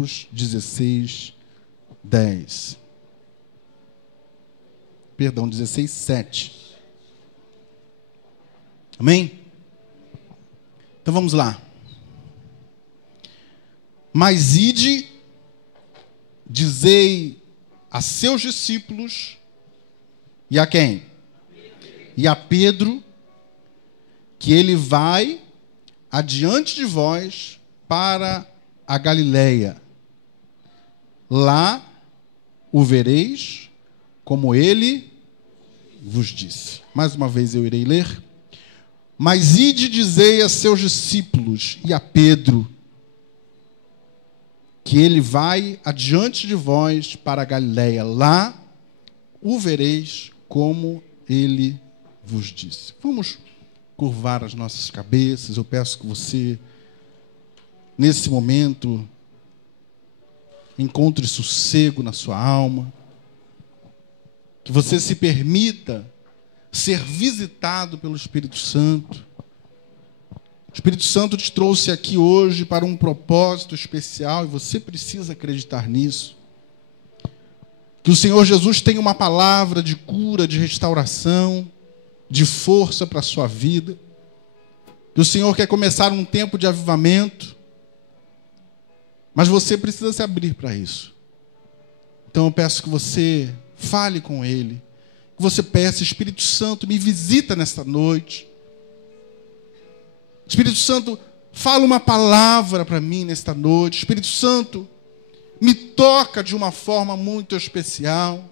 Marcos 16, 10. Perdão, 16, 7. Amém? Então vamos lá. Mas ide, dizei a seus discípulos, e a quem? E a Pedro, que ele vai adiante de vós para a Galileia. Lá o vereis, como ele vos disse. Mais uma vez eu irei ler. Mas ide, dizei a seus discípulos e a Pedro, que ele vai adiante de vós para a Galileia. Lá o vereis, como ele vos disse. Vamos curvar as nossas cabeças. Eu peço que você, nesse momento, encontre sossego na sua alma, que você se permita ser visitado pelo Espírito Santo. O Espírito Santo te trouxe aqui hoje para um propósito especial e você precisa acreditar nisso. Que o Senhor Jesus tem uma palavra de cura, de restauração, de força para a sua vida. Que o Senhor quer começar um tempo de avivamento, mas você precisa se abrir para isso. Então eu peço que você fale com Ele, que você peça: Espírito Santo, me visita nesta noite. Espírito Santo, fala uma palavra para mim nesta noite. Espírito Santo, me toca de uma forma muito especial.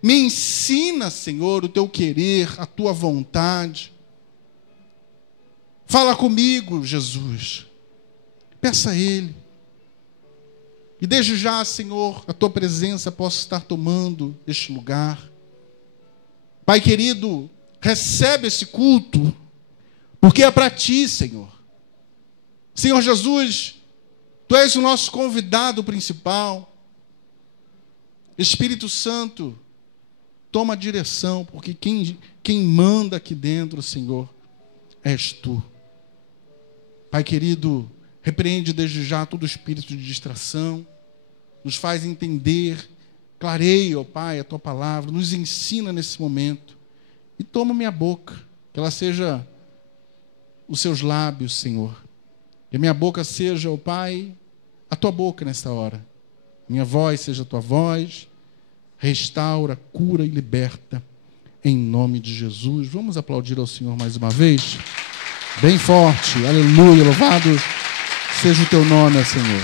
Me ensina, Senhor, o teu querer, a tua vontade. Fala comigo, Jesus. Peça a Ele. E desde já, Senhor, a tua presença possa estar tomando este lugar. Pai querido, recebe esse culto, porque é para ti, Senhor. Senhor Jesus, tu és o nosso convidado principal. Espírito Santo, toma a direção, porque quem manda aqui dentro, Senhor, és tu. Pai querido, repreende desde já todo espírito de distração, nos faz entender, clareia, ó Pai, a tua palavra, nos ensina nesse momento. E toma minha boca, que ela seja os seus lábios, Senhor. Que a minha boca seja, ó Pai, a tua boca nesta hora. Minha voz seja a tua voz. Restaura, cura e liberta, em nome de Jesus. Vamos aplaudir ao Senhor mais uma vez? Bem forte, aleluia, louvado seja o teu nome, Senhor.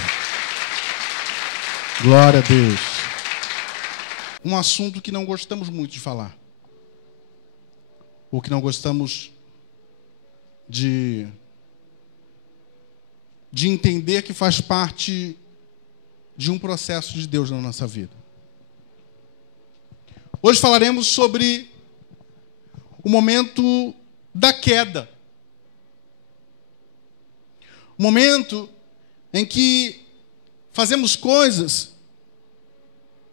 Glória a Deus. Um assunto que não gostamos muito de falar, ou que não gostamos de entender que faz parte de um processo de Deus na nossa vida. Hoje falaremos sobre o momento da queda. O momento em que fazemos coisas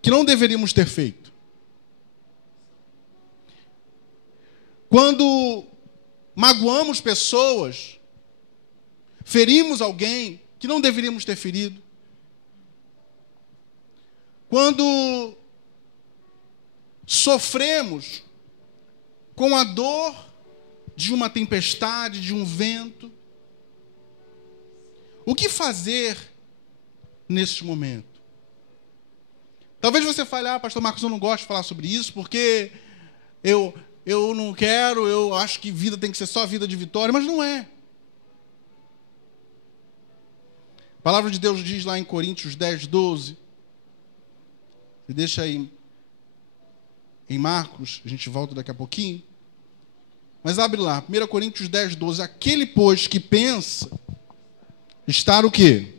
que não deveríamos ter feito. Quando magoamos pessoas, ferimos alguém que não deveríamos ter ferido. Quando sofremos com a dor de uma tempestade, de um vento. O que fazer neste momento? Talvez você fale: pastor Marcos, eu não gosto de falar sobre isso, porque eu não quero, eu acho que vida tem que ser só vida de vitória, mas não é. A palavra de Deus diz lá em Coríntios 10, 12. Você deixa aí em Marcos, a gente volta daqui a pouquinho. Mas abre lá, 1 Coríntios 10, 12. Aquele, pois, que pensa estar o quê?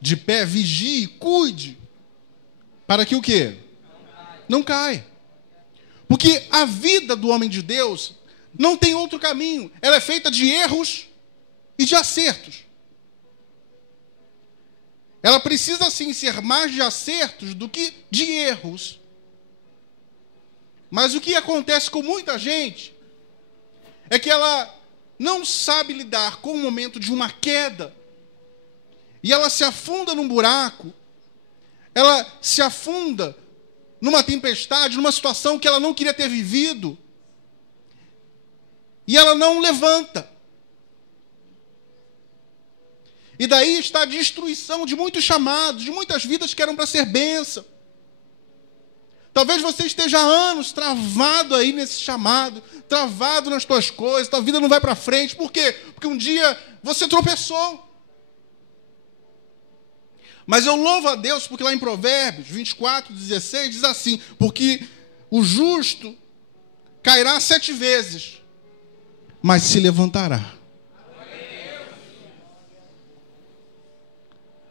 De pé, vigie, cuide, para que o quê? Não caia. Porque a vida do homem de Deus não tem outro caminho. Ela é feita de erros e de acertos. Ela precisa, sim, ser mais de acertos do que de erros. Mas o que acontece com muita gente é que ela não sabe lidar com o momento de uma queda. E ela se afunda num buraco ela se afunda numa tempestade, numa situação que ela não queria ter vivido, e ela não levanta. E daí está a destruição de muitos chamados, de muitas vidas que eram para ser bênção. Talvez você esteja há anos travado aí nesse chamado, travado nas tuas coisas, tua vida não vai para frente. Por quê? Porque um dia você tropeçou. Mas eu louvo a Deus porque lá em Provérbios 24:16 diz assim: porque o justo cairá 7 vezes, mas se levantará.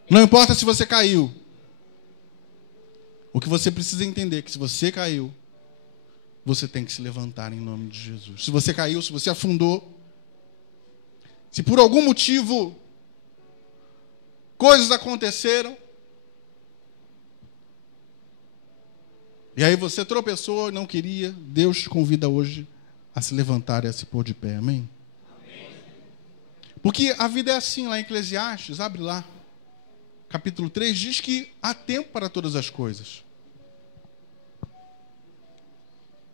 Não importa se você caiu. O que você precisa entender é que se você caiu, você tem que se levantar em nome de Jesus. Se você caiu, se você afundou, se por algum motivo coisas aconteceram, e aí você tropeçou e não queria, Deus te convida hoje a se levantar e a se pôr de pé. Amém? Amém. Porque a vida é assim, lá em Eclesiastes, abre lá. Capítulo 3 diz que há tempo para todas as coisas.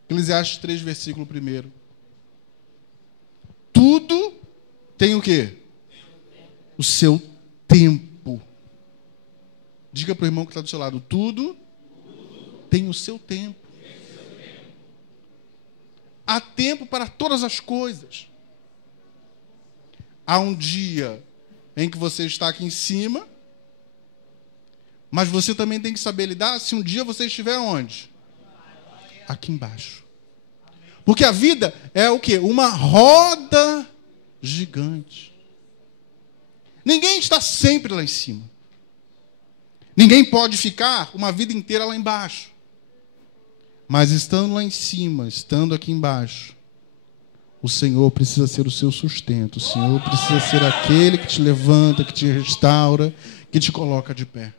Eclesiastes 3, versículo 1. Tudo tem o quê? O seu tempo. Diga para o irmão que está do seu lado: tudo tem o seu tempo. Há tempo para todas as coisas. Há um dia em que você está aqui em cima, mas você também tem que saber lidar se um dia você estiver onde? Aqui embaixo. Porque a vida é o quê? Uma roda gigante. Ninguém está sempre lá em cima. Ninguém pode ficar uma vida inteira lá embaixo. Mas estando lá em cima, estando aqui embaixo, o Senhor precisa ser o seu sustento. O Senhor precisa ser aquele que te levanta, que te restaura, que te coloca de pé.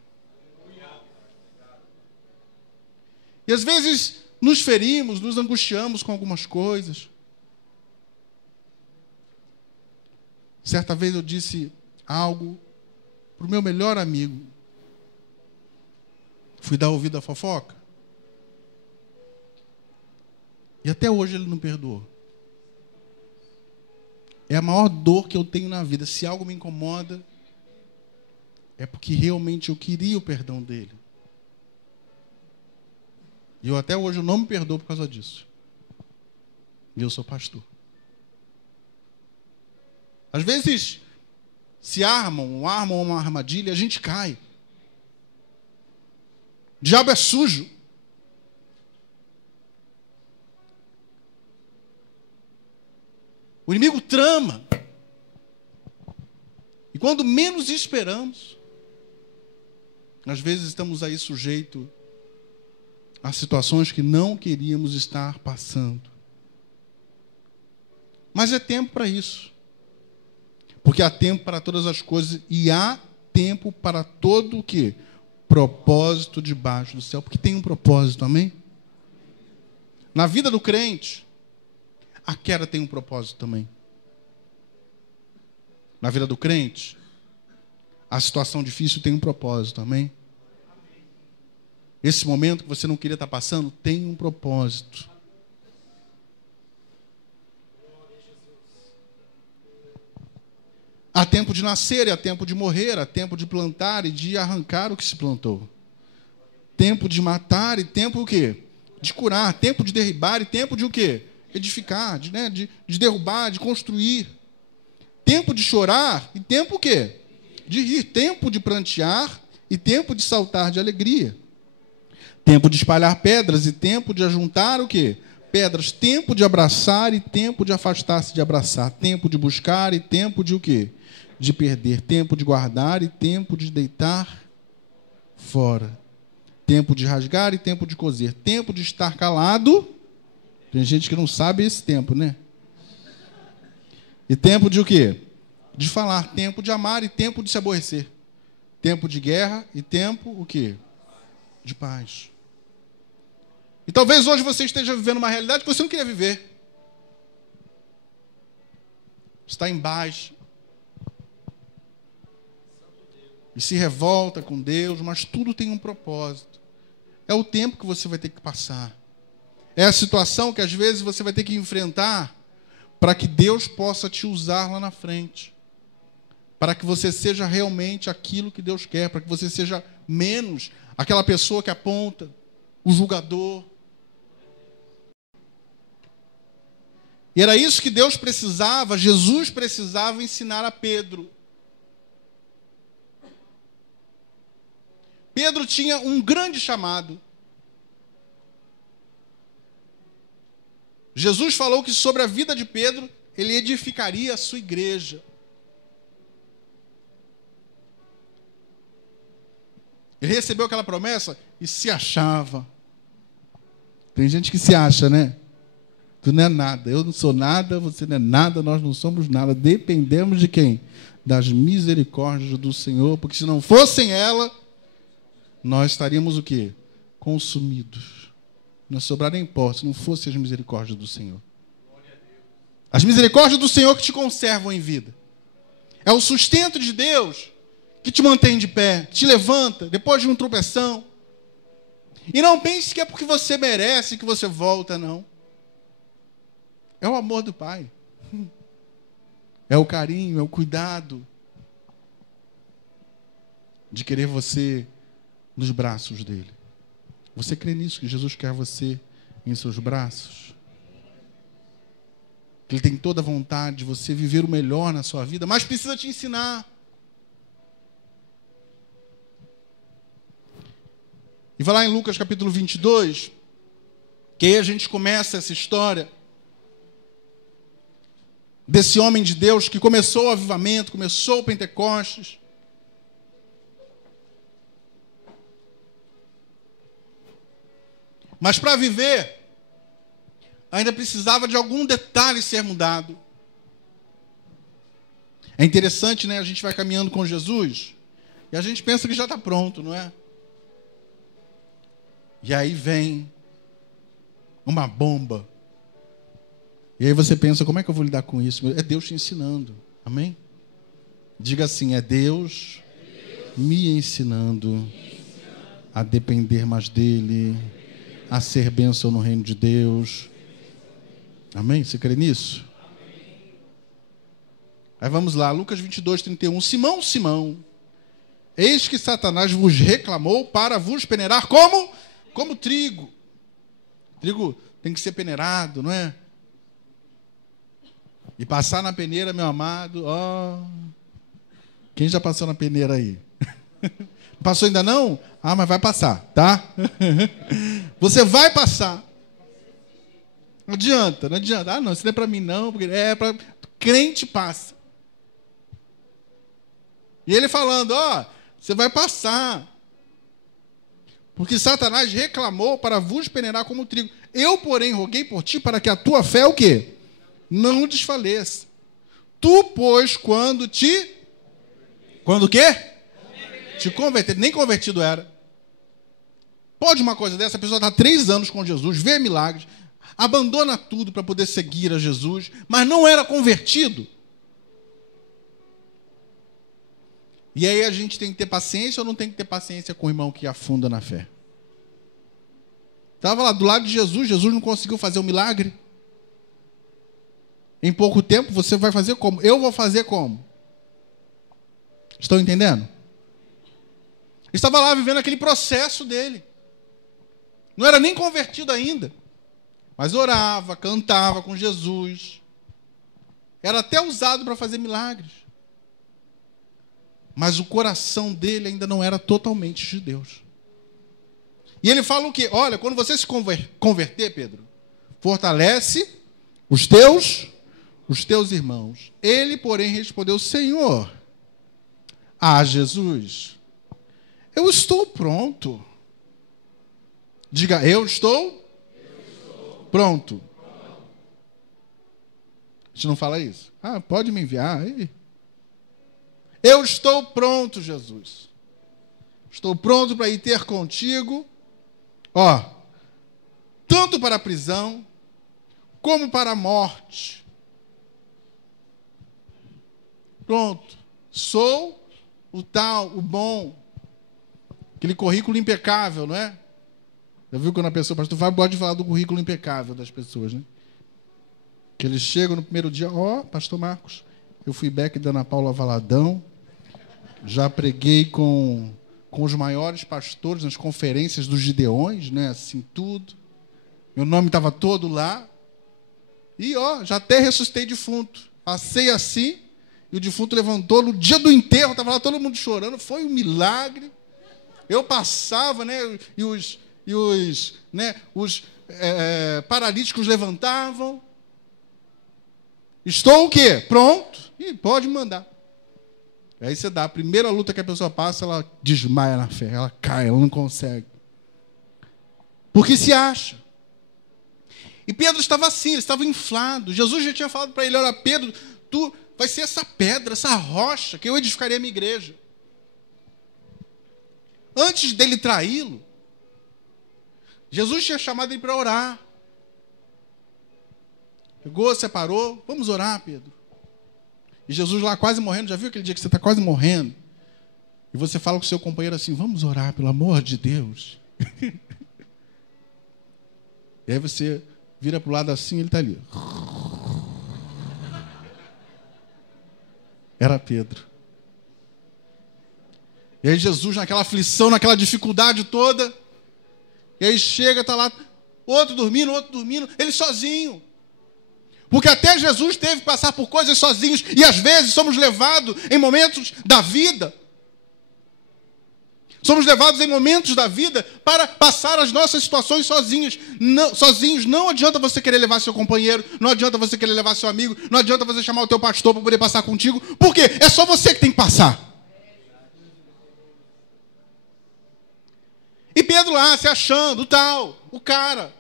E às vezes nos ferimos, nos angustiamos com algumas coisas. Certa vez eu disse algo para o meu melhor amigo. Fui dar ouvido à fofoca. E até hoje ele não perdoou. É a maior dor que eu tenho na vida. Se algo me incomoda, é porque realmente eu queria o perdão dele. E eu até hoje não me perdoo por causa disso. E eu sou pastor. Às vezes, se armam uma armadilha, a gente cai. O diabo é sujo. O inimigo trama. E quando menos esperamos, às vezes estamos aí sujeitos a situações que não queríamos estar passando. Mas é tempo para isso. Porque há tempo para todas as coisas e há tempo para todo o quê? Propósito debaixo do céu. Porque tem um propósito, amém? Na vida do crente, a queda tem um propósito também. Na vida do crente, a situação difícil tem um propósito, amém? Esse momento que você não queria estar passando tem um propósito. Há tempo de nascer e há tempo de morrer, há tempo de plantar e de arrancar o que se plantou. Tempo de matar e tempo o quê? De curar. Tempo de derribar e tempo de o quê? Edificar, de derrubar, de construir. Tempo de chorar e tempo o quê? De rir. Tempo de prantear e tempo de saltar de alegria. Tempo de espalhar pedras e tempo de ajuntar o quê? Pedras. Tempo de abraçar e tempo de afastar-se de abraçar. Tempo de buscar e tempo de o quê? De perder. Tempo de guardar e tempo de deitar fora. Tempo de rasgar e tempo de coser. Tempo de estar calado. Tem gente que não sabe esse tempo, né? E tempo de o quê? De falar. Tempo de amar e tempo de se aborrecer. Tempo de guerra e tempo o quê? De paz. E talvez hoje você esteja vivendo uma realidade que você não queria viver. Está embaixo. e se revolta com Deus, mas tudo tem um propósito. É o tempo que você vai ter que passar. É a situação que às vezes você vai ter que enfrentar para que Deus possa te usar lá na frente. Para que você seja realmente aquilo que Deus quer, para que você seja menos aquela pessoa que aponta, o julgador. E era isso que Deus precisava, Jesus precisava ensinar a Pedro. Pedro tinha um grande chamado. Jesus falou que sobre a vida de Pedro, ele edificaria a sua igreja. Ele recebeu aquela promessa e se achava. Tem gente que se acha, né? Tu não é nada, eu não sou nada, você não é nada, nós não somos nada. Dependemos de quem? Das misericórdias do Senhor, porque se não fossem ela, nós estaríamos o quê? Consumidos. Não sobraria nem pó, se não fossem as misericórdias do Senhor. As misericórdias do Senhor que te conservam em vida. É o sustento de Deus que te mantém de pé, te levanta depois de um tropeção. E não pense que é porque você merece que você volta, não. É o amor do Pai. É o carinho, é o cuidado de querer você nos braços dele. Você crê nisso, que Jesus quer você em seus braços? Que ele tem toda a vontade de você viver o melhor na sua vida, mas precisa te ensinar. E vai lá em Lucas capítulo 22, que aí a gente começa essa história desse homem de Deus que começou o avivamento, começou o Pentecostes. Mas para viver, ainda precisava de algum detalhe ser mudado. É interessante, né? A gente vai caminhando com Jesus e a gente pensa que já está pronto, não é? E aí vem uma bomba. E aí você pensa, como é que eu vou lidar com isso? É Deus te ensinando. Amém? Diga assim, é Deus me ensinando a depender mais dele, a ser bênção no reino de Deus. Amém? Você crê nisso? Aí vamos lá, Lucas 22, 31. Simão, Simão, eis que Satanás vos reclamou para vos peneirar como trigo. Trigo tem que ser peneirado, não é? E passar na peneira, meu amado, quem já passou na peneira aí? Passou ainda não? Ah, mas vai passar, tá? Você vai passar. Não adianta, não adianta. Ah, não, isso não é para mim não, porque é para crente passa. E ele falando, você vai passar. Porque Satanás reclamou para vos peneirar como trigo. Eu, porém, roguei por ti para que a tua fé, o quê? Não desfaleça. Tu, pois, quando o quê? Te converter. Nem convertido era. Pode uma coisa dessa? A pessoa está 3 anos com Jesus, vê milagres, abandona tudo para poder seguir a Jesus, mas não era convertido. E aí a gente tem que ter paciência ou não tem que ter paciência com o irmão que afunda na fé? Estava lá do lado de Jesus, Jesus não conseguiu fazer o milagre. Em pouco tempo você vai fazer como? Eu vou fazer como? Estão entendendo? Estava lá vivendo aquele processo dele. Não era nem convertido ainda. Mas orava, cantava com Jesus. Era até usado para fazer milagres. Mas o coração dele ainda não era totalmente de Deus. E ele fala o quê? Olha, quando você se converter, Pedro, fortalece os teus irmãos. Ele, porém, respondeu, Senhor, Jesus, eu estou pronto. Diga, eu estou pronto. A gente não fala isso? Pode me enviar aí. Eu estou pronto, Jesus. Estou pronto para ir ter contigo. Tanto para a prisão, como para a morte. Pronto. Sou o tal, o bom. Aquele currículo impecável, não é? Já viu quando a pessoa, pastor Fábio, pode falar do currículo impecável das pessoas, né? Que eles chegam no primeiro dia, pastor Marcos, eu fui back da Ana Paula Valadão, já preguei com os maiores pastores nas conferências dos Gideões, né? Assim, tudo. Meu nome estava todo lá. E, já até ressuscitei defunto. Passei assim, e o defunto levantou. No dia do enterro, estava lá todo mundo chorando. Foi um milagre. Eu passava, né? E os paralíticos levantavam. Estou o quê? Pronto. E pode mandar. Aí você dá a primeira luta que a pessoa passa, ela desmaia na fé, ela cai, ela não consegue. Porque se acha. E Pedro estava assim, ele estava inflado. Jesus já tinha falado para ele, olha, Pedro, tu vai ser essa pedra, essa rocha, que eu edificaria a minha igreja. Antes dele traí-lo, Jesus tinha chamado ele para orar. Pegou, separou, vamos orar, Pedro. E Jesus lá quase morrendo, já viu aquele dia que você está quase morrendo? E você fala com o seu companheiro assim, vamos orar, pelo amor de Deus. E aí você vira para o lado assim, ele está ali. Era Pedro. E aí Jesus naquela aflição, naquela dificuldade toda. E aí chega, está lá, outro dormindo, ele sozinho. Porque até Jesus teve que passar por coisas sozinhos. E às vezes somos levados em momentos da vida. Somos levados em momentos da vida para passar as nossas situações sozinhos. Sozinhos. Não adianta você querer levar seu companheiro. Não adianta você querer levar seu amigo. Não adianta você chamar o teu pastor para poder passar contigo. Por quê? É só você que tem que passar. E Pedro lá se achando, o cara.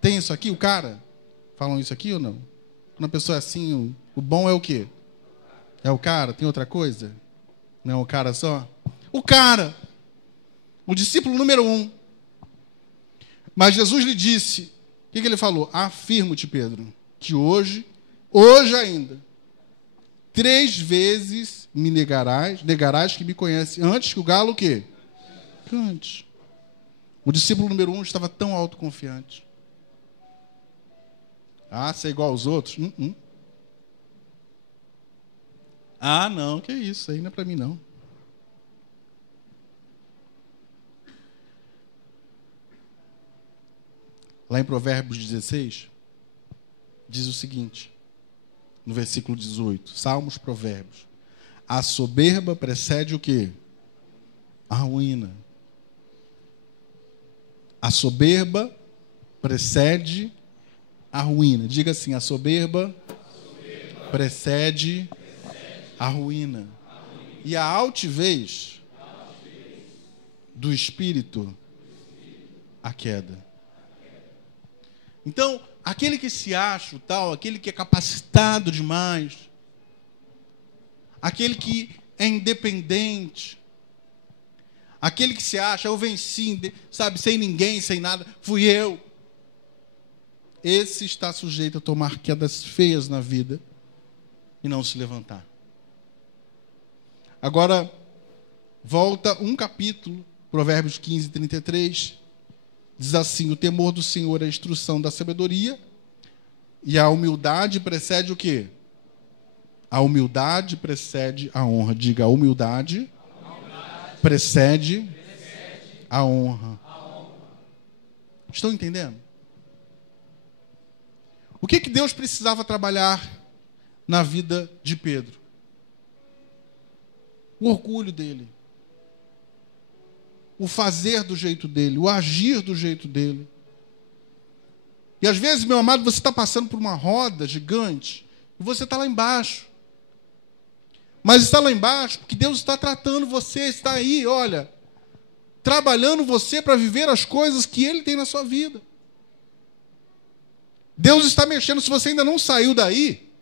Tem isso aqui, o cara? Falam isso aqui ou não? Quando a pessoa é assim, o bom é o quê? É o cara? Tem outra coisa? Não é o cara só? O cara. O discípulo número 1. Mas Jesus lhe disse, o que ele falou? Afirmo-te, Pedro, que hoje ainda, 3 vezes me negarás que me conhece, antes que o galo o quê? Cante. O discípulo número 1 estava tão autoconfiante. Ser igual aos outros? Não, que isso, aí não é para mim não. Lá em Provérbios 16, diz o seguinte, no versículo 18, Salmos, Provérbios. A soberba precede o quê? A ruína. A soberba precede a ruína. Diga assim, a soberba precede a ruína. E a altivez do espírito, a queda. Então, aquele que se acha tal, aquele que é capacitado demais, aquele que é independente, aquele que se acha, eu venci, sabe, sem ninguém, sem nada, fui eu. Esse está sujeito a tomar quedas feias na vida e não se levantar. Agora, volta um capítulo, Provérbios 15, 33, diz assim, o temor do Senhor é a instrução da sabedoria e a humildade precede o quê? A humildade precede a honra. Diga, a humildade precede a honra. Estão entendendo? O que Deus precisava trabalhar na vida de Pedro? O orgulho dele. O fazer do jeito dele. O agir do jeito dele. E às vezes, meu amado, você está passando por uma roda gigante e você está lá embaixo. Mas está lá embaixo porque Deus está tratando você, está aí, olha, trabalhando você para viver as coisas que Ele tem na sua vida. Deus está mexendo, se você ainda não saiu daí,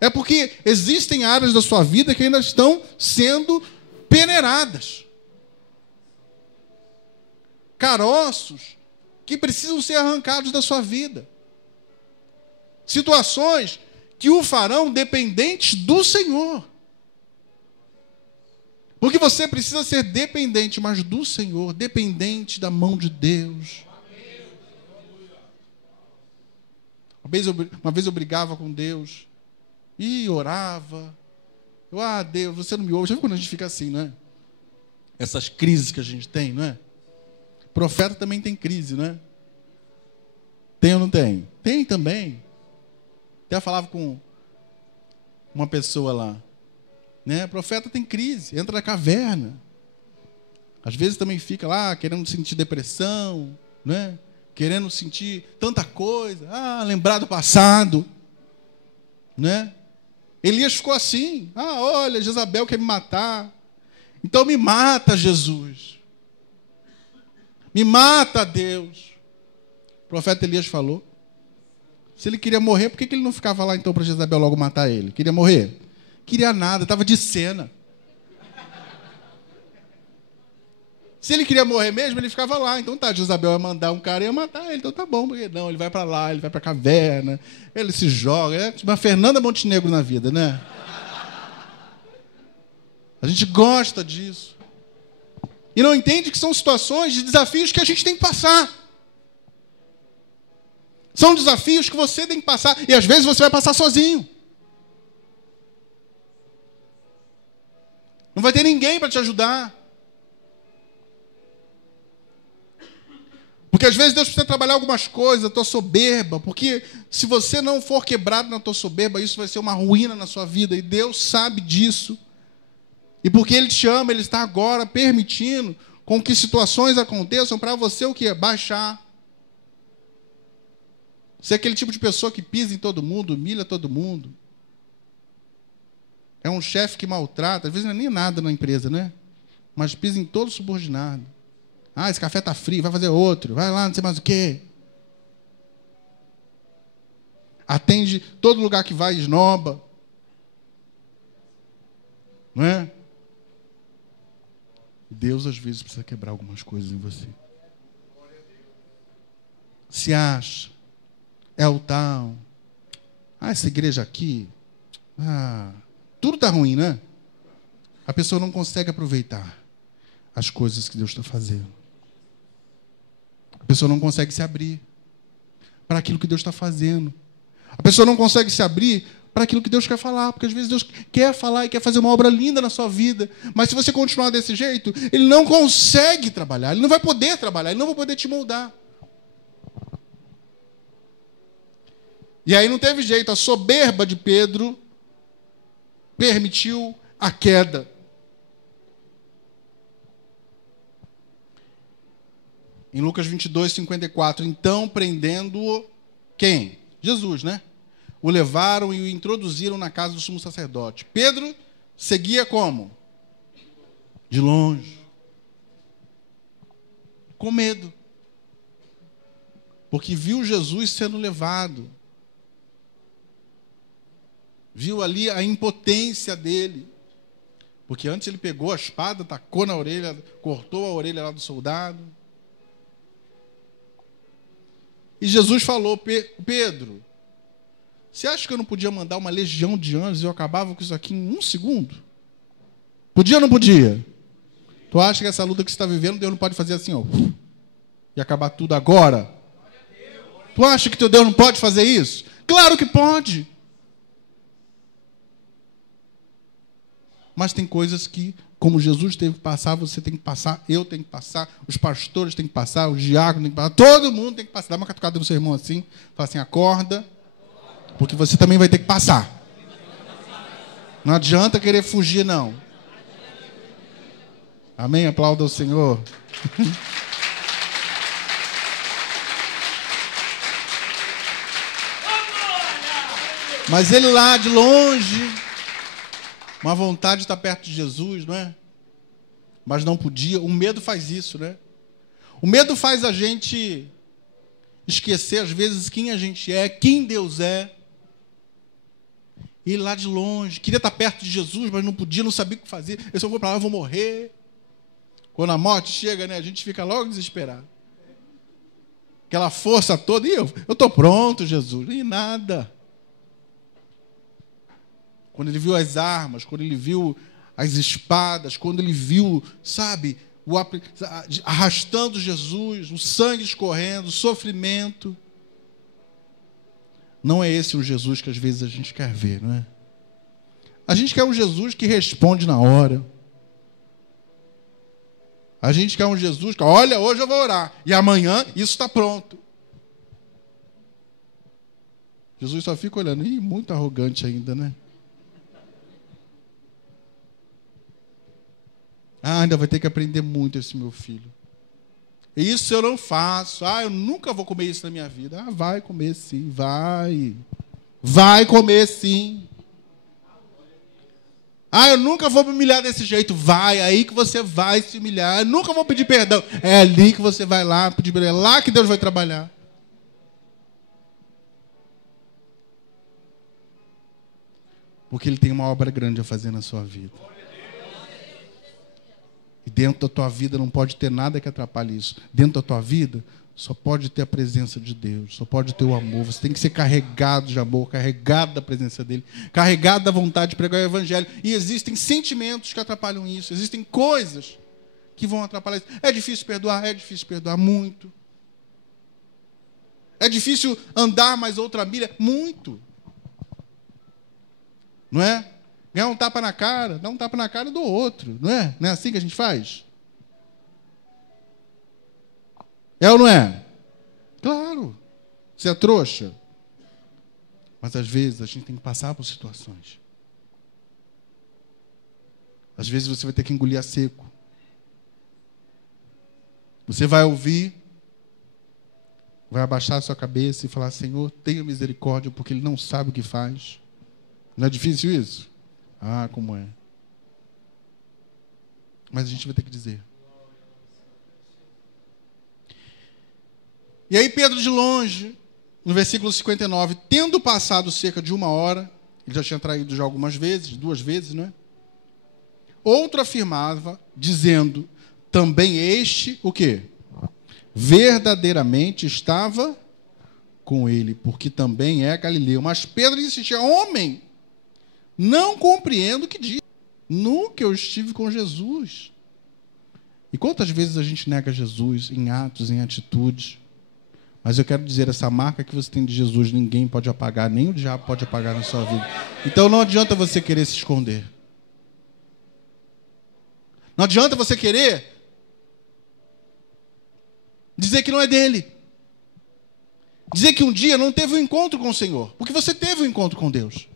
é porque existem áreas da sua vida que ainda estão sendo peneiradas. Caroços que precisam ser arrancados da sua vida. Situações que o farão dependentes do Senhor. Porque você precisa ser dependente, mas do Senhor, dependente da mão de Deus. Uma vez eu brigava com Deus e orava. Deus, você não me ouve. Já viu quando a gente fica assim, não é? Essas crises que a gente tem, não é? Profeta também tem crise, não é? Tem ou não tem? Tem também. Até falava com uma pessoa lá, né? Profeta tem crise, entra na caverna. Às vezes também fica lá querendo sentir depressão, né? Querendo sentir tanta coisa, lembrar do passado, né? Elias ficou assim, olha, Jezabel quer me matar, então me mata, Jesus, me mata, Deus. O profeta Elias falou, se ele queria morrer, por que ele não ficava lá então para Jezabel logo matar ele? Queria morrer? Queria nada, estava de cena. Se ele queria morrer mesmo, ele ficava lá. Então tá, Jezabel ia mandar um cara e ia matar ele. Então tá bom, porque não, ele vai para lá, ele vai para a caverna, ele se joga. É uma Fernanda Montenegro na vida, né? A gente gosta disso. E não entende que são situações de desafios que a gente tem que passar. São desafios que você tem que passar. E às vezes você vai passar sozinho. Não vai ter ninguém para te ajudar. Porque às vezes Deus precisa trabalhar algumas coisas, a tua soberba, porque se você não for quebrado na tua soberba, isso vai ser uma ruína na sua vida, e Deus sabe disso. E porque Ele te ama, Ele está agora permitindo com que situações aconteçam para você o quê? Baixar. Você é aquele tipo de pessoa que pisa em todo mundo, humilha todo mundo. É um chefe que maltrata, às vezes não é nem nada na empresa, né? Mas pisa em todo subordinado. Esse café está frio, vai fazer outro. Vai lá, não sei mais o quê. Atende todo lugar que vai, esnoba. Não é? Deus, às vezes, precisa quebrar algumas coisas em você. Se acha. É o tal. Essa igreja aqui. Tudo está ruim, né? A pessoa não consegue aproveitar as coisas que Deus está fazendo. A pessoa não consegue se abrir para aquilo que Deus está fazendo. A pessoa não consegue se abrir para aquilo que Deus quer falar, porque às vezes Deus quer falar e quer fazer uma obra linda na sua vida, mas se você continuar desse jeito, Ele não consegue trabalhar, Ele não vai poder trabalhar, Ele não vai poder te moldar. E aí não teve jeito, a soberba de Pedro permitiu a queda. Em Lucas 22, 54, então, prendendo-o, quem? Jesus, né? O levaram e o introduziram na casa do sumo sacerdote. Pedro seguia como? De longe. Com medo. Porque viu Jesus sendo levado. Viu ali a impotência dele. Porque antes ele pegou a espada, tacou na orelha, cortou a orelha lá do soldado. E Jesus falou, Pedro, você acha que eu não podia mandar uma legião de anjos e eu acabava com isso aqui em 1 segundo? Podia ou não podia? Tu acha que essa luta que você está vivendo, Deus não pode fazer assim, e acabar tudo agora? Tu acha que teu Deus não pode fazer isso? Claro que pode. Mas tem coisas que, como Jesus teve que passar, você tem que passar, eu tenho que passar, os pastores têm que passar, os diáconos têm que passar, todo mundo tem que passar. Dá uma catucada no seu irmão assim, fala assim, acorda, porque você também vai ter que passar. Não adianta querer fugir, não. Amém? Aplauda o Senhor. Mas ele lá de longe, uma vontade de estar perto de Jesus, não é? Mas não podia. O medo faz isso, né? O medo faz a gente esquecer, às vezes, quem a gente é, quem Deus é. E lá de longe, queria estar perto de Jesus, mas não podia, não sabia o que fazer. Eu só vou para lá, eu vou morrer. Quando a morte chega, né, a gente fica logo desesperado. Aquela força toda, e eu estou pronto, Jesus. E nada. Quando ele viu as armas, quando ele viu as espadas, quando ele viu, sabe, arrastando Jesus, o sangue escorrendo, o sofrimento. Não é esse o Jesus que às vezes a gente quer ver, não é? A gente quer um Jesus que responde na hora. A gente quer um Jesus que, olha, hoje eu vou orar, e amanhã isso está pronto. Jesus só fica olhando, muito arrogante ainda, né? Ainda vai ter que aprender muito esse meu filho. Isso eu não faço. Eu nunca vou comer isso na minha vida. Vai comer sim, vai. Vai comer sim. Eu nunca vou me humilhar desse jeito. Vai, aí que você vai se humilhar. Eu nunca vou pedir perdão. É ali que você vai lá pedir perdão. É lá que Deus vai trabalhar. Porque Ele tem uma obra grande a fazer na sua vida. E dentro da tua vida não pode ter nada que atrapalhe isso. Dentro da tua vida só pode ter a presença de Deus, só pode ter o amor. Você tem que ser carregado de amor, carregado da presença dEle, carregado da vontade de pregar o Evangelho. E existem sentimentos que atrapalham isso, existem coisas que vão atrapalhar isso. É difícil perdoar muito. É difícil andar mais outra milha, muito. Não é? Ganhar um tapa na cara, dar um tapa na cara do outro, não é? Não é assim que a gente faz? É ou não é? Claro. Você é trouxa. Mas às vezes a gente tem que passar por situações. Às vezes você vai ter que engolir a seco. Você vai ouvir, vai abaixar a sua cabeça e falar: Senhor, tenha misericórdia, porque Ele não sabe o que faz. Não é difícil isso? Como é. Mas a gente vai ter que dizer. E aí Pedro de longe, no versículo 59, tendo passado cerca de 1 hora, ele já tinha traído já algumas vezes, 2 vezes, não é? Outro afirmava, dizendo, também este, o quê? Verdadeiramente estava com ele, porque também é Galileu. Mas Pedro insistia: homem, não compreendo o que diz. Nunca eu estive com Jesus. E quantas vezes a gente nega Jesus em atos, em atitudes? Mas eu quero dizer, essa marca que você tem de Jesus, ninguém pode apagar, nem o diabo pode apagar na sua vida. Então não adianta você querer se esconder. Não adianta você querer dizer que não é dele. Dizer que um dia não teve um encontro com o Senhor. Porque você teve um encontro com Deus.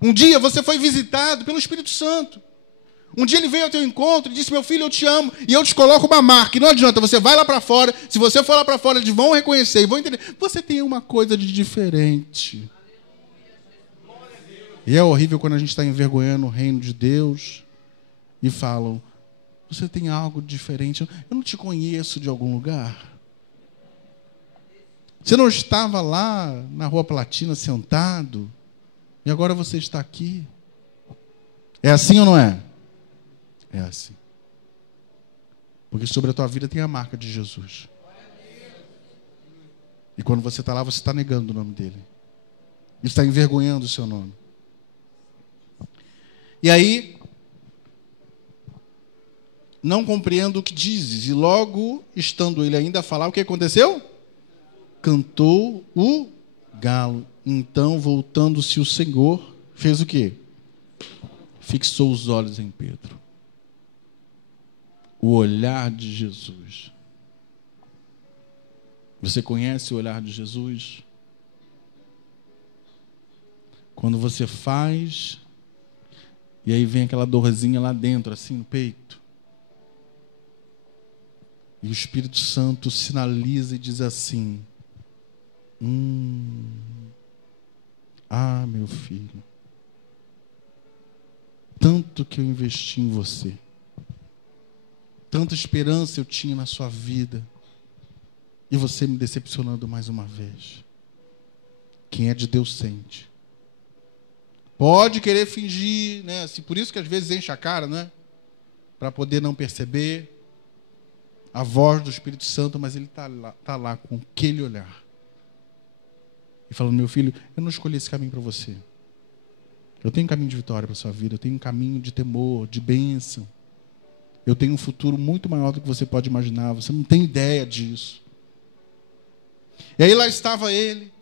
Um dia você foi visitado pelo Espírito Santo. Um dia ele veio ao teu encontro e disse: meu filho, eu te amo, e eu te coloco uma marca. E não adianta, você vai lá para fora. Se você for lá para fora, eles vão reconhecer e vão entender. Você tem uma coisa de diferente. E é horrível quando a gente está envergonhando o reino de Deus e falam: você tem algo diferente. Eu não te conheço de algum lugar. Você não estava lá na Rua Platina sentado e agora você está aqui. É assim ou não é? É assim. Porque sobre a tua vida tem a marca de Jesus. E quando você está lá, você está negando o nome dele. E está envergonhando o seu nome. E aí, não compreendo o que dizes. E logo, estando ele ainda a falar, o que aconteceu? Cantou o galo. Então, voltando-se o Senhor, fez o quê? Fixou os olhos em Pedro. O olhar de Jesus. Você conhece o olhar de Jesus? Quando você faz, e aí vem aquela dorzinha lá dentro, assim no peito. E o Espírito Santo sinaliza e diz assim: meu filho, tanto que eu investi em você, tanta esperança eu tinha na sua vida, e você me decepcionando mais uma vez. Quem é de Deus sente. Pode querer fingir, né? Assim, por isso que às vezes enche a cara, né? Para poder não perceber a voz do Espírito Santo, mas ele está lá com aquele olhar. E falando: meu filho, eu não escolhi esse caminho para você. Eu tenho um caminho de vitória para a sua vida, eu tenho um caminho de temor, de bênção. Eu tenho um futuro muito maior do que você pode imaginar, você não tem ideia disso. E aí lá estava ele,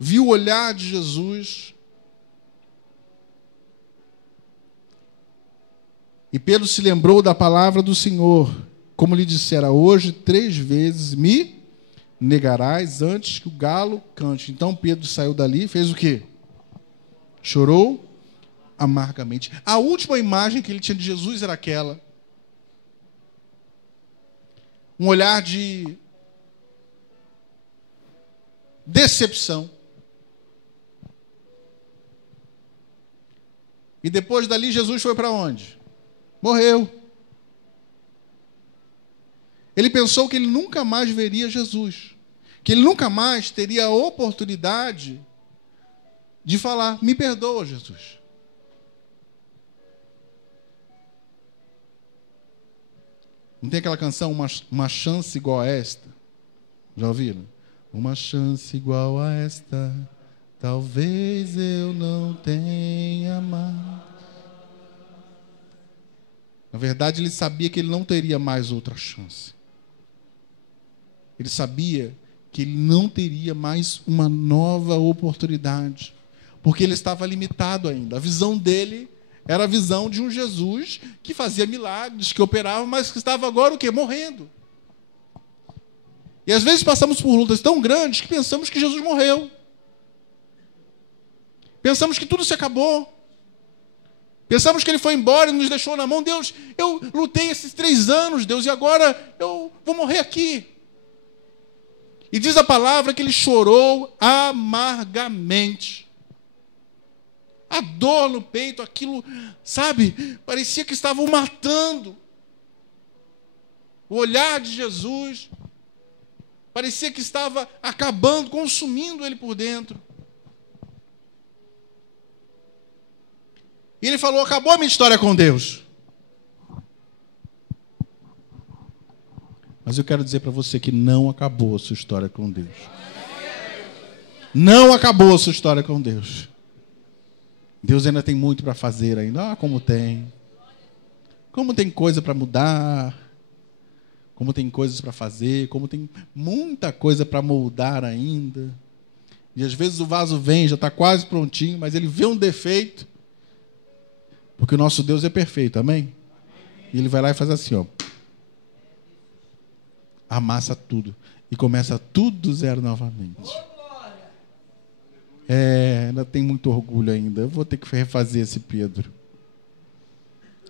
viu o olhar de Jesus. E Pedro se lembrou da palavra do Senhor, como lhe dissera: hoje 3 vezes me negarás antes que o galo cante. Então Pedro saiu dali e fez o quê? Chorou amargamente. A última imagem que ele tinha de Jesus era aquela. Um olhar de decepção. E depois dali Jesus foi para onde? Morreu. Ele pensou que ele nunca mais veria Jesus. Que ele nunca mais teria a oportunidade de falar: me perdoa, Jesus. Não tem aquela canção, uma chance igual a esta? Já ouviram? Uma chance igual a esta, talvez eu não tenha mais. Na verdade, ele sabia que ele não teria mais outra chance. Ele sabia que ele não teria mais uma nova oportunidade, porque ele estava limitado ainda. A visão dele era a visão de um Jesus que fazia milagres, que operava, mas que estava agora o quê? Morrendo. E às vezes passamos por lutas tão grandes que pensamos que Jesus morreu. Pensamos que tudo se acabou. Pensamos que ele foi embora e nos deixou na mão. Deus, eu lutei esses 3 anos, Deus, e agora eu vou morrer aqui. E diz a palavra que ele chorou amargamente. A dor no peito, aquilo, sabe, parecia que estavam matando. O olhar de Jesus parecia que estava acabando, consumindo ele por dentro. E ele falou: acabou a minha história com Deus. Mas eu quero dizer para você que não acabou a sua história com Deus. Não acabou a sua história com Deus. Deus ainda tem muito para fazer ainda. Como tem. Como tem coisa para mudar. Como tem coisas para fazer. Como tem muita coisa para moldar ainda. E às vezes o vaso vem, já está quase prontinho, mas ele vê um defeito. Porque o nosso Deus é perfeito, amém? E ele vai lá e faz assim, ó. Amassa tudo. E começa tudo do zero novamente. Ainda tem muito orgulho ainda. Eu vou ter que refazer esse Pedro.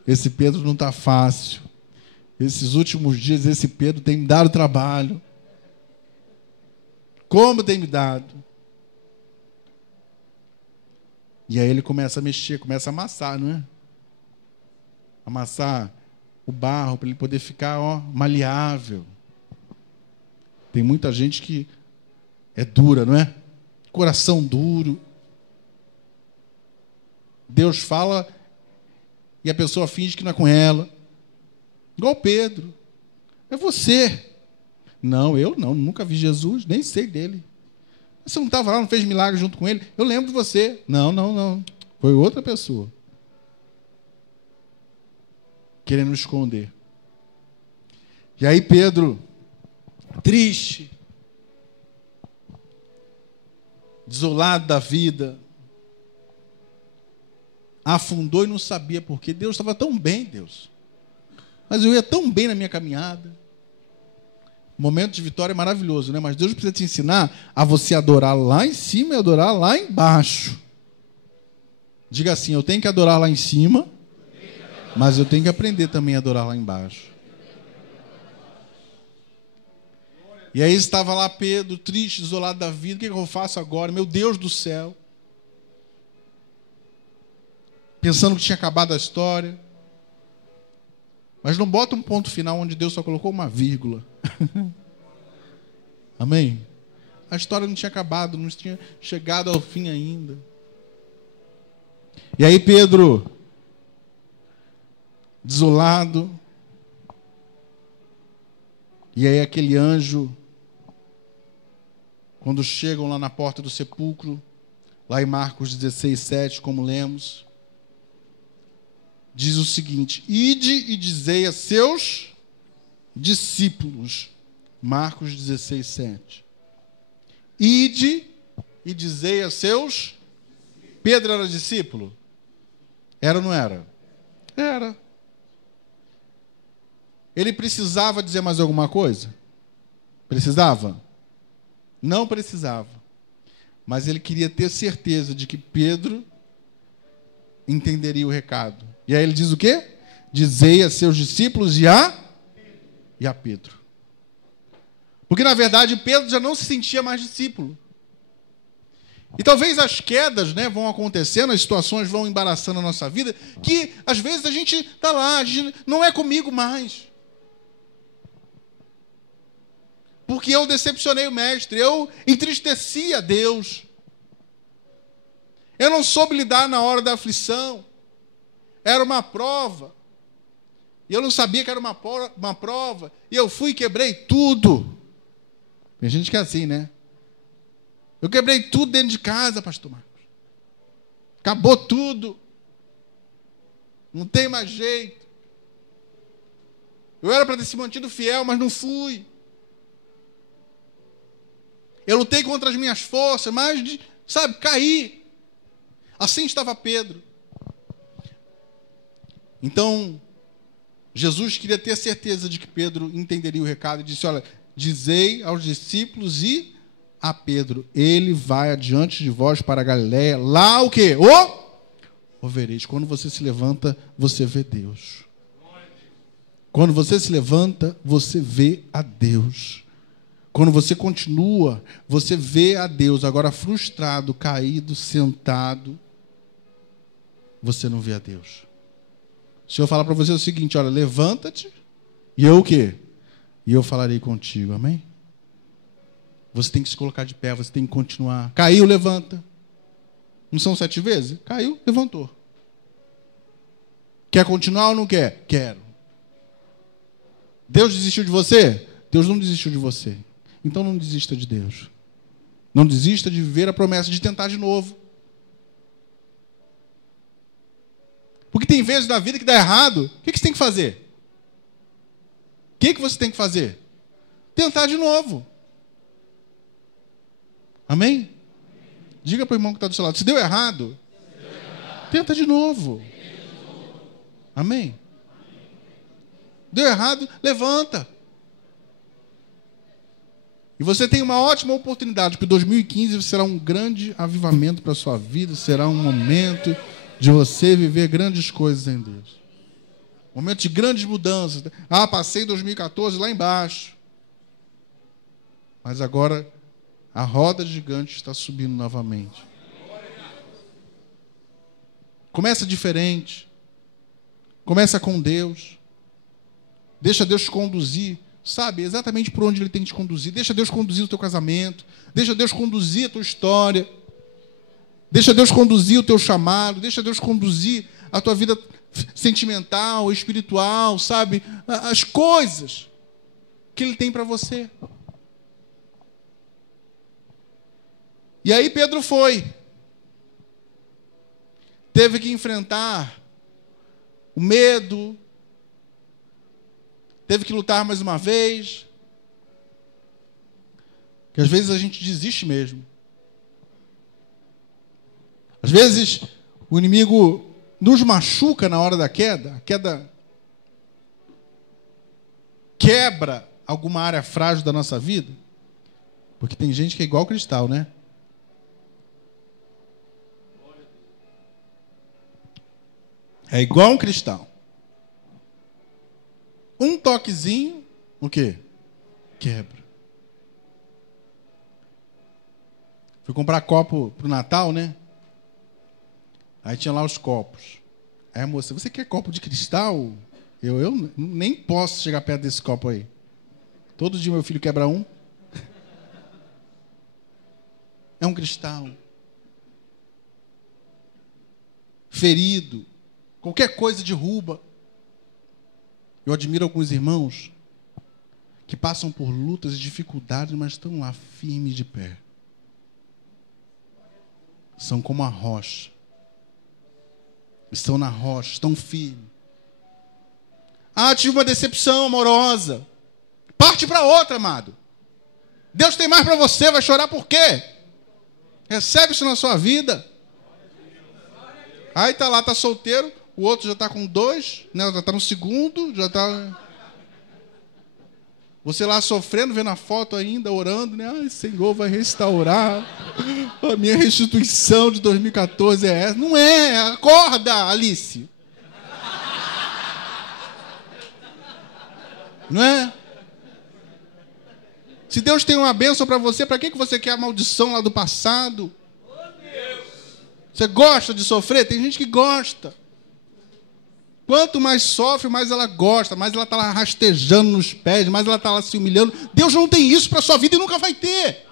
Esse Pedro não está fácil. Esses últimos dias, esse Pedro tem me dado trabalho. Como tem me dado? E aí ele começa a mexer, começa a amassar, não é? Amassar o barro para ele poder ficar, maleável. Tem muita gente que é dura, não é? Coração duro. Deus fala e a pessoa finge que não é com ela. Igual Pedro. É você. Não, eu não, nunca vi Jesus, nem sei dele. Você não estava lá, não fez milagre junto com ele? Eu lembro de você. Não. Foi outra pessoa. Querendo esconder. E aí Pedro, triste, desolado da vida, afundou e não sabia por quê. Deus estava tão bem, Deus. Mas eu ia tão bem na minha caminhada. O momento de vitória é maravilhoso, né? Mas Deus precisa te ensinar a você adorar lá em cima e adorar lá embaixo. Diga assim: eu tenho que adorar lá em cima, mas eu tenho que aprender também a adorar lá embaixo. E aí estava lá Pedro, triste, isolado da vida. O que eu faço agora? Meu Deus do céu. Pensando que tinha acabado a história. Mas não bota um ponto final onde Deus só colocou uma vírgula. Amém? A história não tinha acabado, não tinha chegado ao fim ainda. E aí Pedro, desolado. E aí aquele anjo, quando chegam lá na porta do sepulcro, lá em Marcos 16, 7, como lemos, diz o seguinte: ide e dizei a seus discípulos. Marcos 16, 7. Ide e dizei a seus... Pedro era discípulo? Era ou não era? Era. Ele precisava dizer mais alguma coisa? Precisava? Não precisava. Mas ele queria ter certeza de que Pedro entenderia o recado. E aí ele diz o quê? Dizei a seus discípulos e a Pedro. Porque, na verdade, Pedro já não se sentia mais discípulo. E talvez as quedas, né, vão acontecendo, as situações vão embaraçando a nossa vida, que, às vezes, a gente está lá, a gente não é comigo mais. Porque eu decepcionei o mestre, eu entristeci a Deus. Eu não soube lidar na hora da aflição. Era uma prova. E eu não sabia que era uma prova. E eu fui e quebrei tudo. Tem gente que é assim, né? Eu quebrei tudo dentro de casa, pastor Marcos. Acabou tudo. Não tem mais jeito. Eu era para ter se mantido fiel, mas não fui. Eu lutei contra as minhas forças, mas, sabe, caí. Assim estava Pedro. Então, Jesus queria ter certeza de que Pedro entenderia o recado e disse: olha, dizei aos discípulos e a Pedro, ele vai adiante de vós para a Galileia, lá o quê? O vereis. Quando você se levanta, você vê Deus. Quando você se levanta, você vê a Deus. Quando você continua, você vê a Deus. Agora, frustrado, caído, sentado, você não vê a Deus. O Senhor fala para você o seguinte: olha, levanta-te, e eu o quê? E eu falarei contigo, amém? Você tem que se colocar de pé, você tem que continuar. Caiu, levanta. Não são 7 vezes? Caiu, levantou. Quer continuar ou não quer? Quero. Deus desistiu de você? Deus não desistiu de você. Então não desista de Deus. Não desista de viver a promessa, de tentar de novo. Porque tem vezes na vida que dá errado. O que você tem que fazer? O que você tem que fazer? Tentar de novo. Amém? Diga para o irmão que está do seu lado: se deu errado, tenta de novo. Amém? Deu errado, levanta. E você tem uma ótima oportunidade, porque 2015 será um grande avivamento para a sua vida, será um momento de você viver grandes coisas em Deus. Momento de grandes mudanças. Ah, passei em 2014 lá embaixo. Mas agora a roda gigante está subindo novamente. Começa diferente. Começa com Deus. Deixa Deus te conduzir. Sabe exatamente por onde Ele tem que te conduzir. Deixa Deus conduzir o teu casamento. Deixa Deus conduzir a tua história. Deixa Deus conduzir o teu chamado. Deixa Deus conduzir a tua vida sentimental, espiritual, sabe? As coisas que Ele tem para você. E aí Pedro foi. Teve que enfrentar o medo. Teve que lutar mais uma vez. Porque às vezes a gente desiste mesmo. Às vezes o inimigo nos machuca na hora da queda. A queda quebra alguma área frágil da nossa vida. Porque tem gente que é igual cristal, né? É igual um cristal. Um toquezinho, o quê? Quebra. Fui comprar copo pro Natal, né? Aí tinha lá os copos. Aí a moça: você quer copo de cristal? Eu nem posso chegar perto desse copo aí. Todo dia meu filho quebra um. É um cristal. Ferido. Qualquer coisa derruba. Eu admiro alguns irmãos que passam por lutas e dificuldades, mas estão lá firmes de pé. são como a rocha. Estão na rocha, estão firmes. Ah, tive uma decepção amorosa. Parte para outra, amado. Deus tem mais para você, vai chorar por quê? Recebe isso na sua vida. Aí tá lá, tá solteiro, o outro já tá com 2, né? Já tá no segundo, já tá... Você lá sofrendo, vendo a foto ainda, orando, né? Ai, Senhor, vai restaurar. A minha restituição de 2014 é essa. Não é, acorda, Alice. Não é? Se Deus tem uma bênção para você, para que você quer a maldição lá do passado? Você gosta de sofrer? Tem gente que gosta. Quanto mais sofre, mais ela gosta, mais ela está lá rastejando nos pés, mais ela está lá se humilhando. Deus não tem isso para a sua vida e nunca vai ter.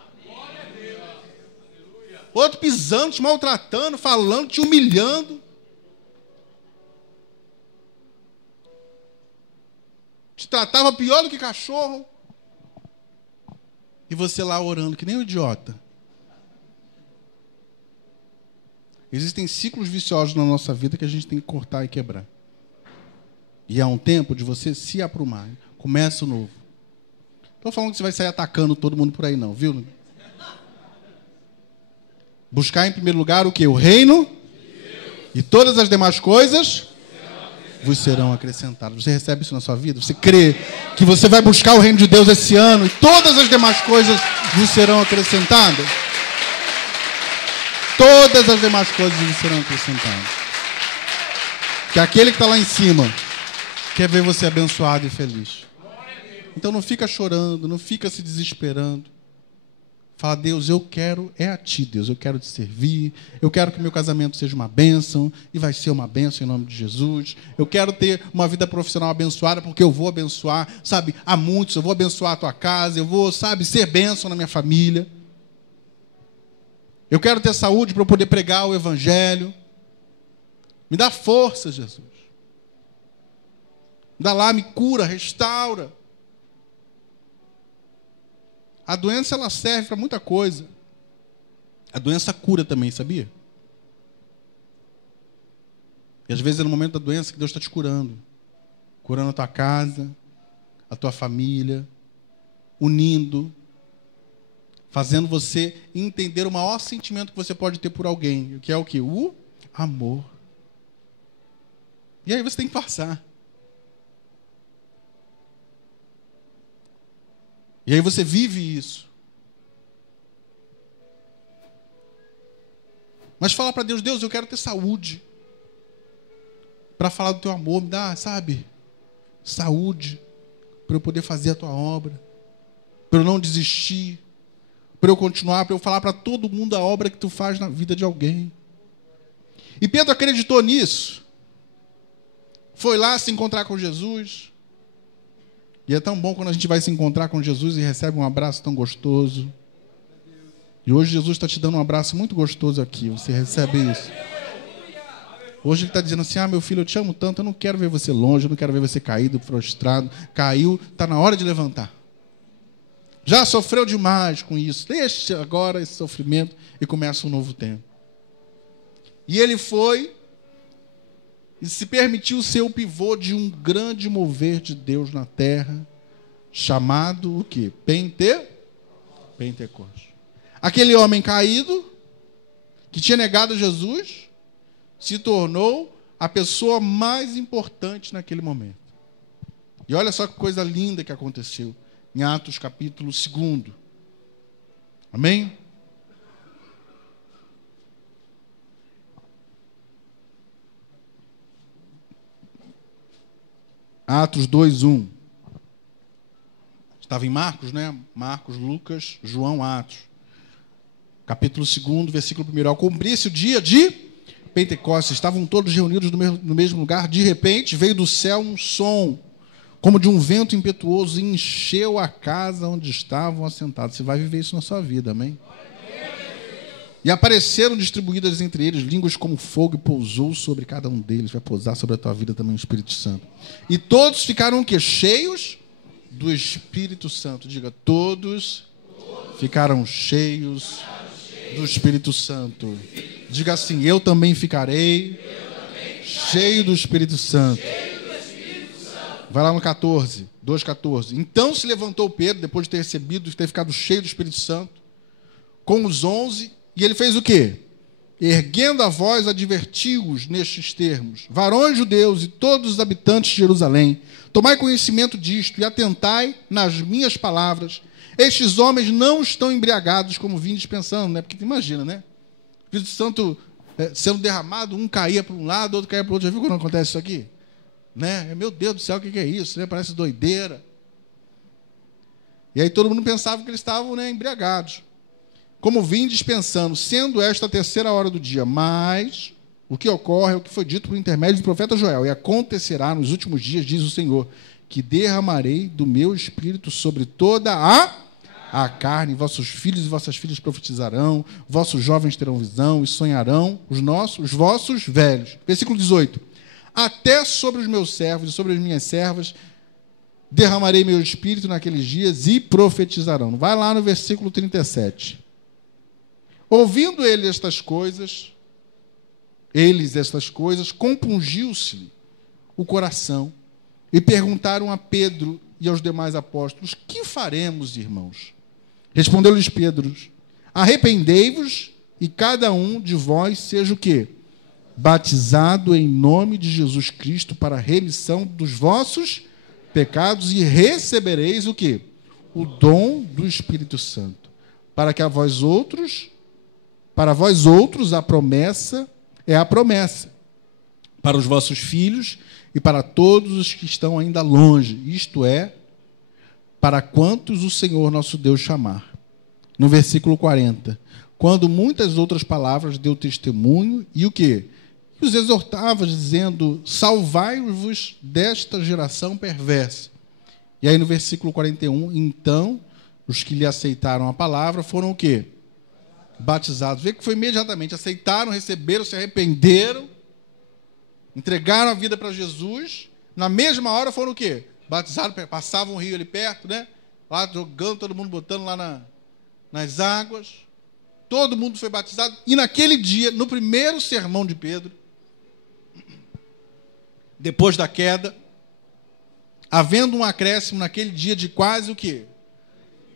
Outro pisando, te maltratando, falando, te humilhando. Te tratava pior do que cachorro. E você lá orando, que nem um idiota. Existem ciclos viciosos na nossa vida que a gente tem que cortar e quebrar. E há um tempo de você se aprumar. Começa o novo. Não estou falando que você vai sair atacando todo mundo por aí, não, viu? Buscar em primeiro lugar o quê? O reino. E todas as demais coisas vos serão acrescentadas. Você recebe isso na sua vida? Você crê que você vai buscar o reino de Deus esse ano e todas as demais coisas vos serão acrescentadas? Todas as demais coisas vos serão acrescentadas. Que aquele que está lá em cima quer ver você abençoado e feliz. Então não fica chorando, não fica se desesperando. Fala, Deus, eu quero, é a Ti, Deus, eu quero Te servir, eu quero que meu casamento seja uma bênção, e vai ser uma bênção em nome de Jesus. Eu quero ter uma vida profissional abençoada, porque eu vou abençoar, sabe, a muitos, eu vou abençoar a tua casa, eu vou, sabe, ser bênção na minha família. Eu quero ter saúde para eu poder pregar o Evangelho. Me dá força, Jesus. Me dá lá, me cura, restaura. A doença, ela serve para muita coisa. A doença cura também, sabia? E às vezes é no momento da doença que Deus está te curando. Curando a tua casa, a tua família, unindo, fazendo você entender o maior sentimento que você pode ter por alguém, que é o quê? O amor. E aí você tem que passar. E aí você vive isso. Mas fala para Deus, Deus, eu quero ter saúde. Para falar do teu amor, me dá, sabe, saúde. Para eu poder fazer a tua obra. Para eu não desistir. Para eu continuar, para eu falar para todo mundo a obra que tu faz na vida de alguém. E Pedro acreditou nisso. Foi lá se encontrar com Jesus. E é tão bom quando a gente vai se encontrar com Jesus e recebe um abraço tão gostoso. E hoje Jesus está te dando um abraço muito gostoso aqui. Você recebe isso. Hoje ele está dizendo assim, meu filho, eu te amo tanto, eu não quero ver você longe, eu não quero ver você caído, frustrado. Caiu, está na hora de levantar. Já sofreu demais com isso. Deixa agora esse sofrimento e começa um novo tempo. E ele foi e se permitiu ser o pivô de um grande mover de Deus na terra, chamado o quê? Pentecoste. Aquele homem caído, que tinha negado Jesus, se tornou a pessoa mais importante naquele momento. E olha só que coisa linda que aconteceu em Atos capítulo 2. Amém? Atos 2:1. Estava em Marcos, né? Marcos, Lucas, João, Atos. Capítulo 2, versículo 1. Ao cumprir-se o dia de Pentecostes, estavam todos reunidos no mesmo lugar. De repente, veio do céu um som, como de um vento impetuoso, e encheu a casa onde estavam assentados. Você vai viver isso na sua vida, amém? E apareceram distribuídas entre eles línguas como fogo, e pousou sobre cada um deles. Vai pousar sobre a tua vida também o Espírito Santo. E todos ficaram o quê? Cheios do Espírito Santo. Diga, todos ficaram cheios do Espírito Santo. Diga assim: eu também ficarei cheio do Espírito Santo. Vai lá no 14, 2,14. Então se levantou Pedro, depois de ter recebido, de ter ficado cheio do Espírito Santo, com os 11, e ele fez o quê? Erguendo a voz, advertiu-os nestes termos: varões judeus e todos os habitantes de Jerusalém, tomai conhecimento disto e atentai nas minhas palavras. Estes homens não estão embriagados como vindes pensando, né? Porque tu imagina, né? O Espírito Santo sendo derramado, um caía para um lado, outro caía para o outro. Já viu quando acontece isso aqui? Né? Meu Deus do céu, o que é isso? Né? Parece doideira. E aí todo mundo pensava que eles estavam, né, embriagados. Como vindes pensando, sendo esta a terceira hora do dia. Mas o que ocorre é o que foi dito por intermédio do profeta Joel. E acontecerá nos últimos dias, diz o Senhor, que derramarei do meu espírito sobre toda a carne. Vossos filhos e vossas filhas profetizarão, vossos jovens terão visão e sonharão, os vossos velhos. Versículo 18. Até sobre os meus servos e sobre as minhas servas derramarei meu espírito naqueles dias e profetizarão. Vai lá no versículo 37. Ouvindo eles estas coisas, compungiu-se o coração e perguntaram a Pedro e aos demais apóstolos: que faremos, irmãos? Respondeu-lhes Pedro: arrependei-vos e cada um de vós seja o quê? Batizado em nome de Jesus Cristo para a remissão dos vossos pecados e recebereis o quê? O dom do Espírito Santo. Para vós outros a promessa é a promessa. Para os vossos filhos e para todos os que estão ainda longe, isto é, para quantos o Senhor nosso Deus chamar. No versículo 40. Quando muitas outras palavras deu testemunho, e o quê? E os exortava, dizendo: salvai-vos desta geração perversa. E aí no versículo 41, então, os que lhe aceitaram a palavra foram o quê? Batizados. Vê que foi imediatamente, aceitaram, receberam, se arrependeram, entregaram a vida para Jesus, na mesma hora foram o quê? Batizados, passavam um rio ali perto, né? Lá jogando, todo mundo botando lá nas águas, todo mundo foi batizado, e naquele dia, no primeiro sermão de Pedro, depois da queda, havendo um acréscimo naquele dia de quase o quê?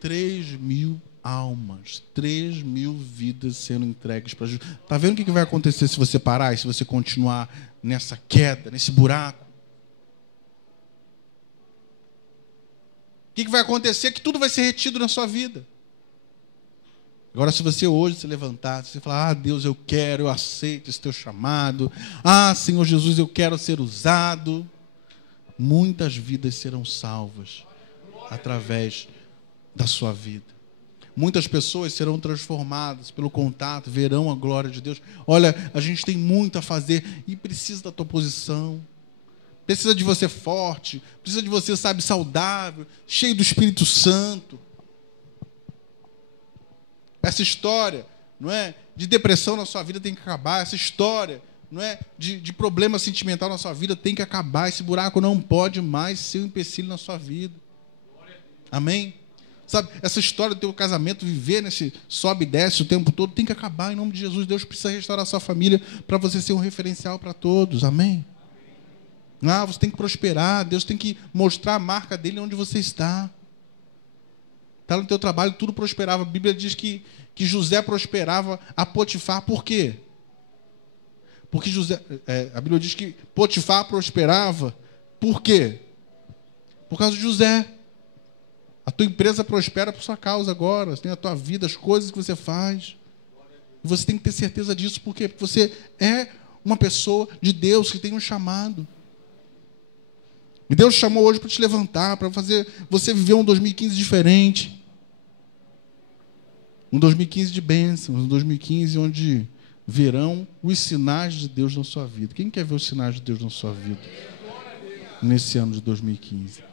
3.000 almas, 3.000 vidas sendo entregues para Jesus. Está vendo o que vai acontecer se você parar e se você continuar nessa queda, nesse buraco? O que vai acontecer? Que tudo vai ser retido na sua vida. Agora, se você hoje se levantar, se você falar: ah, Deus, eu quero, eu aceito esse teu chamado. Ah, Senhor Jesus, eu quero ser usado. Muitas vidas serão salvas através da sua vida. Muitas pessoas serão transformadas pelo contato, verão a glória de Deus. Olha, a gente tem muito a fazer e precisa da tua posição. Precisa de você forte, precisa de você, sabe, saudável, cheio do Espírito Santo. Essa história, não é, de depressão na sua vida tem que acabar. Essa história, não é, de problema sentimental na sua vida tem que acabar. Esse buraco não pode mais ser um empecilho na sua vida. Amém? Sabe, essa história do teu casamento, viver nesse sobe e desce o tempo todo, tem que acabar em nome de Jesus. Deus precisa restaurar a sua família para você ser um referencial para todos. Amém? Ah, você tem que prosperar. Deus tem que mostrar a marca dele onde você está. Está no teu trabalho, tudo prosperava. A Bíblia diz que José prosperava a Potifar. Por quê? Porque a Bíblia diz que Potifar prosperava. Por quê? Por causa de José. A tua empresa prospera por sua causa agora. Tem a tua vida, as coisas que você faz. E você tem que ter certeza disso. Por quê? Porque você é uma pessoa de Deus que tem um chamado. E Deus chamou hoje para te levantar, para fazer você viver um 2015 diferente. Um 2015 de bênçãos, um 2015 onde verão os sinais de Deus na sua vida. Quem quer ver os sinais de Deus na sua vida nesse ano de 2015?